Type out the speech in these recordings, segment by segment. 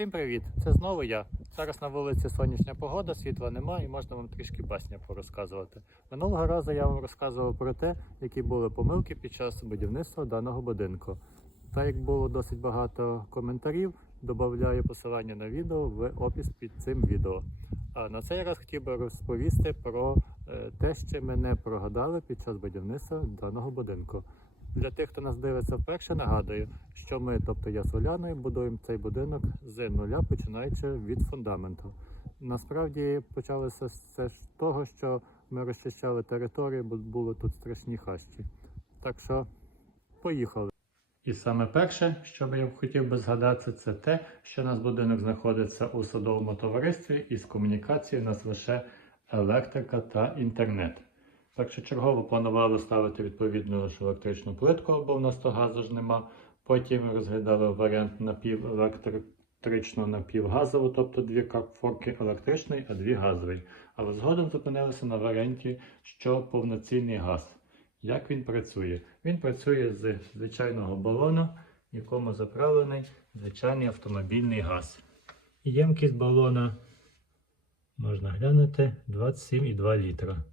Всім привіт! Це знову я. Зараз на вулиці сонячна погода, світла немає і можна вам трішки басня порозказувати. Минулого разу я вам розказував про те, які були помилки під час будівництва даного будинку. Та як було досить багато коментарів, додаю посилання на відео в опис під цим відео. А на цей раз хотів би розповісти про е, те, що ми не прогадали під час будівництва даного будинку. Для тих, хто нас дивиться вперше, нагадую, що ми, тобто я з Оляною, будуємо цей будинок з нуля, починаючи від фундаменту. Насправді почалося це з того, що ми розчищали територію, бо були тут страшні хащі. Так що поїхали. І саме перше, що я хотів би згадати, це те, що наш будинок знаходиться у садовому товаристві і з комунікацією у нас лише електрика та інтернет. Першочергово планували ставити відповідну електричну плитку, бо в нас то газу ж нема. Потім розглядали варіант напівелектричного напівгазову, тобто дві форки електричної, а дві газової. Але згодом зупинилися на варіанті, що повноцінний газ. Як він працює? Він працює з звичайного балону, в якому заправлений звичайний автомобільний газ. Ємкість балона можна глянути 27,2 літра.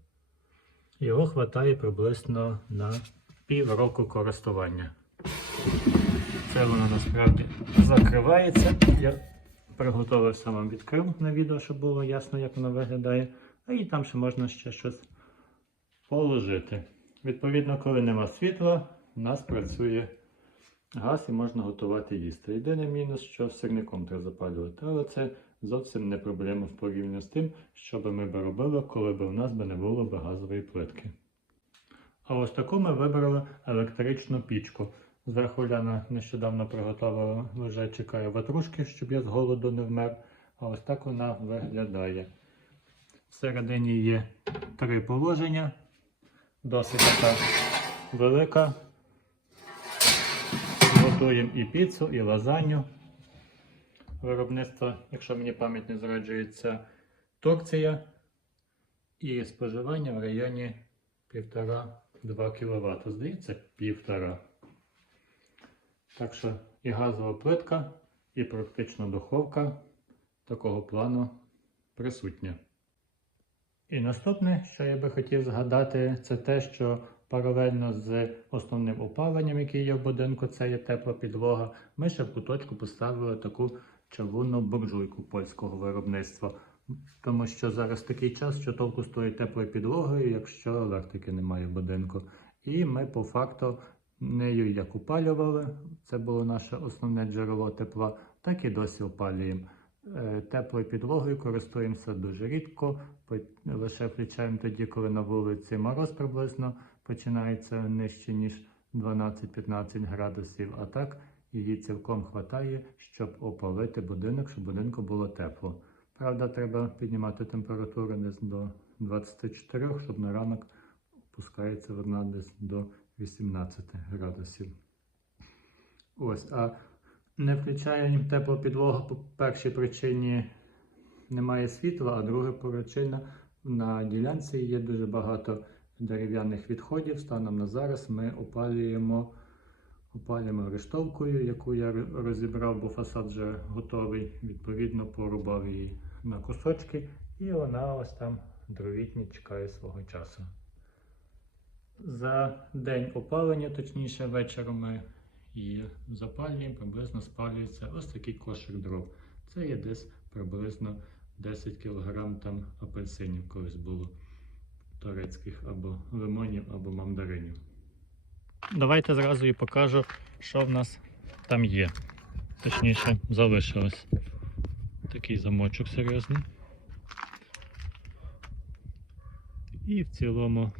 Його вистачає приблизно на півроку користування. Це воно насправді закривається. Я приготувався вам відкрив на відео, щоб було ясно, як воно виглядає. А і там ще можна ще щось положити. Відповідно, коли нема світла, у нас працює газ і можна готувати їсти. Єдиний мінус, що сирником треба запалювати, але це зовсім не проблема в порівнянні з тим, що би ми би робили, коли б у нас би не було б газової плитки. А ось таку ми вибрали електричну пічку. Зверху Ляна нещодавно приготувала, вже чекає ватрушки, щоб я з голоду не вмер. А ось так вона виглядає. Всередині є три положення. Досить така велика. Готуємо і піцу, і лазанью. Виробництво, якщо мені пам'ять не зраджується, Турція. І споживання в районі 1,5-2 кВт. Здається, 1,5. Так що і газова плитка, і практично духовка такого плану присутня. І наступне, що я би хотів згадати, це те, що паралельно з основним опаленням, яке є в будинку, це є тепла підлога, ми ще в куточку поставили таку чавунну буржуйку польського виробництва. Тому що зараз такий час, що толку тою теплою підлогою, якщо електрики немає в будинку. І ми по факту нею як опалювали, це було наше основне джерело тепла, так і досі опалюємо. Е, Теплою підлогою користуємося дуже рідко, лише включаємо тоді, коли на вулиці мороз приблизно починається нижче, ніж 12-15 градусів. А так її цілком вистачає, щоб опалити будинок, щоб будинку було тепло. Правда, треба піднімати температуру десь до 24, щоб на ранок опускається вона десь до 18 градусів. Ось, а не включаємо теплу підлогу по першій причині немає світла, а друга причина на ділянці є дуже багато дерев'яних відходів. Станом на зараз ми опалюємо, опалюємо рештовкою, яку я розібрав, бо фасад вже готовий. Відповідно, порубав її на кусочки, і вона ось там дровітні чекає свого часу. За день опалення, точніше вечором ми і запалюємо, приблизно спалюється ось такий кошик дров. Це є десь приблизно 10 кг там апельсинів колись було турецьких або лимонів, або мандаринів. Давайте зразу і покажу, що в нас там є. Точніше, залишилось. Такий замочок серйозний. І в цілому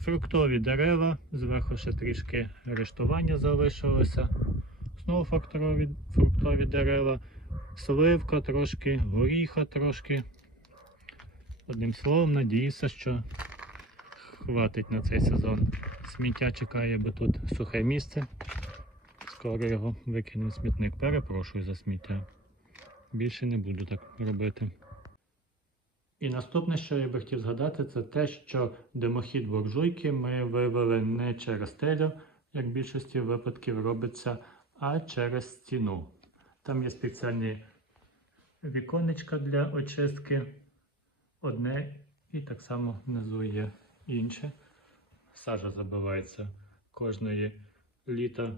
фруктові дерева, зверху ще трішки рештування залишилося. Знову фруктові, фруктові дерева, сливка трошки, горіха трошки. Одним словом, надіюся, що хватить на цей сезон. Сміття чекає, бо тут сухе місце. Скоро його викину в смітник. Перепрошую за сміття. Більше не буду так робити. І наступне, що я би хотів згадати, це те, що димохід буржуйки ми вивели не через стелю, як в більшості випадків робиться, а через стіну. Там є спеціальні віконечка для очистки одне, і так само внизу є інше. Сажа забивається кожної літа.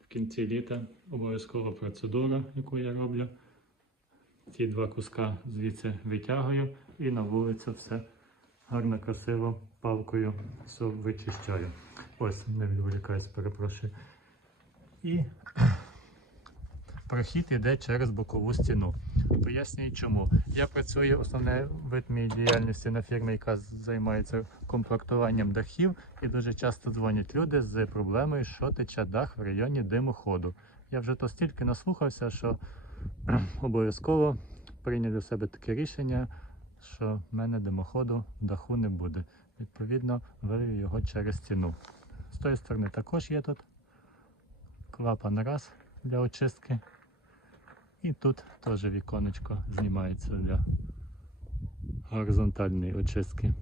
В кінці літа обов'язкова процедура, яку я роблю. Ці два куска звідси витягую і на вулицю все гарно, красиво палкою все вичищаю. Ось, не відволікаюсь, перепрошую. І прохід йде через бокову стіну. Пояснюю чому. Я працюю основний вид моєї діяльності на фірмі, яка займається комплектуванням дахів, і дуже часто дзвонять люди з проблемою, що тече дах в районі димоходу. Я вже то стільки наслухався, що обов'язково прийняв для себе таке рішення, що в мене димоходу в даху не буде. Відповідно, вивів його через стіну. З тої сторони також є тут клапан раз для очистки. І тут теж віконечко знімається для горизонтальної очистки.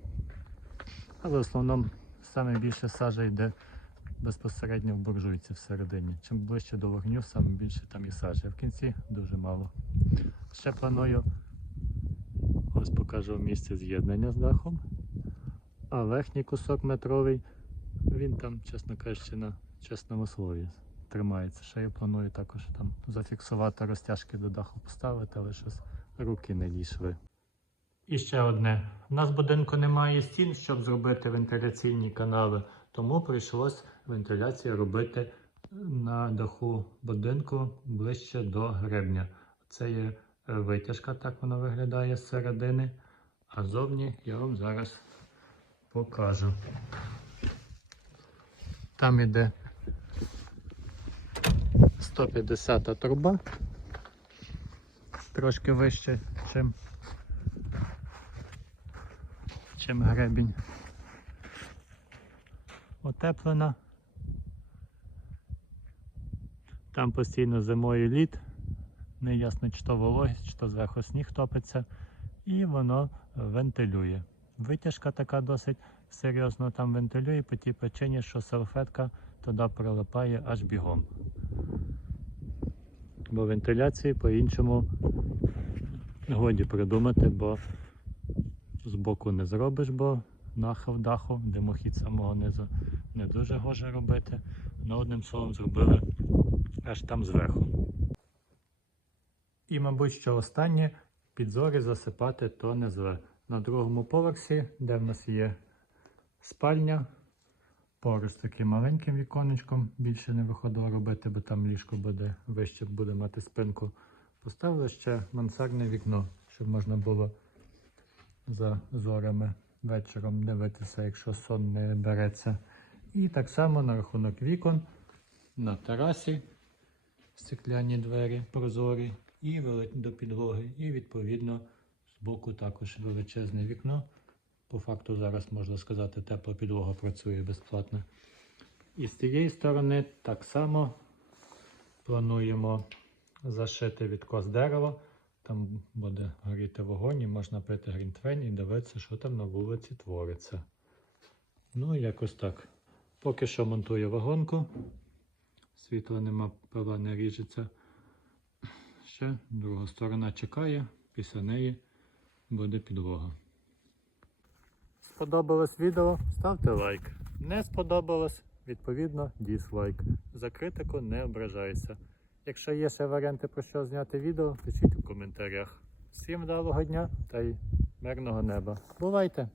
Але в основному саме більше сажа йде безпосередньо в буржуйці всередині. Чим ближче до вогню, саме більше там і сажі. В кінці дуже мало. Ще планую, ось покажу місце з'єднання з дахом. А верхній кусок метровий, він там, чесно кажучи, на чесному слові тримається. Ще я планую також там зафіксувати розтяжки до даху поставити, але щось руки не дійшли. І ще одне. У нас в будинку немає стін, щоб зробити вентиляційні канали, тому прийшлось вентиляцію робити на даху будинку ближче до гребня. Це є е, витяжка, так вона виглядає з середини. А зовні я вам зараз покажу. Там іде 150 труба, трошки вище, чим, чим гребінь. Отеплена. Там постійно зимою лід, неясно чи то вологість, чи то зверху сніг топиться, і воно вентилює. Витяжка така досить серйозно там вентилює по тій причині, що салфетка туди прилипає аж бігом. Бо вентиляції по-іншому годі придумати, бо збоку не зробиш, бо нахил даху, димохід самого низу не дуже гоже робити. Ну, одним словом, зробили аж там зверху. І, мабуть, що останнє підзори засипати то не зле. На другому поверсі, де в нас є спальня, поруч з таким маленьким віконечком, більше не виходило робити, бо там ліжко буде вище буде мати спинку. Поставили ще мансардне вікно, щоб можна було за зорами вечором дивитися, якщо сон не береться. І так само на рахунок вікон на терасі стекляні двері прозорі і до підлоги. І відповідно збоку також величезне вікно. По факту зараз можна сказати, тепла підлога працює безплатно. І з цієї сторони так само плануємо зашити відкос дерева. Там буде горіти вогонь і можна пити грінтвейн і дивитися, що там на вулиці твориться. Ну, якось так. Поки що монтую вагонку. Світла нема, пила не ріжеться. Ще друга сторона чекає, після неї буде підлога. Сподобалось відео? Ставте лайк. Не сподобалось, відповідно, дізлайк. За критику не ображайся. Якщо є ще варіанти про що зняти відео, пишіть у коментарях. Всім вдалого дня та й мирного неба. Бувайте!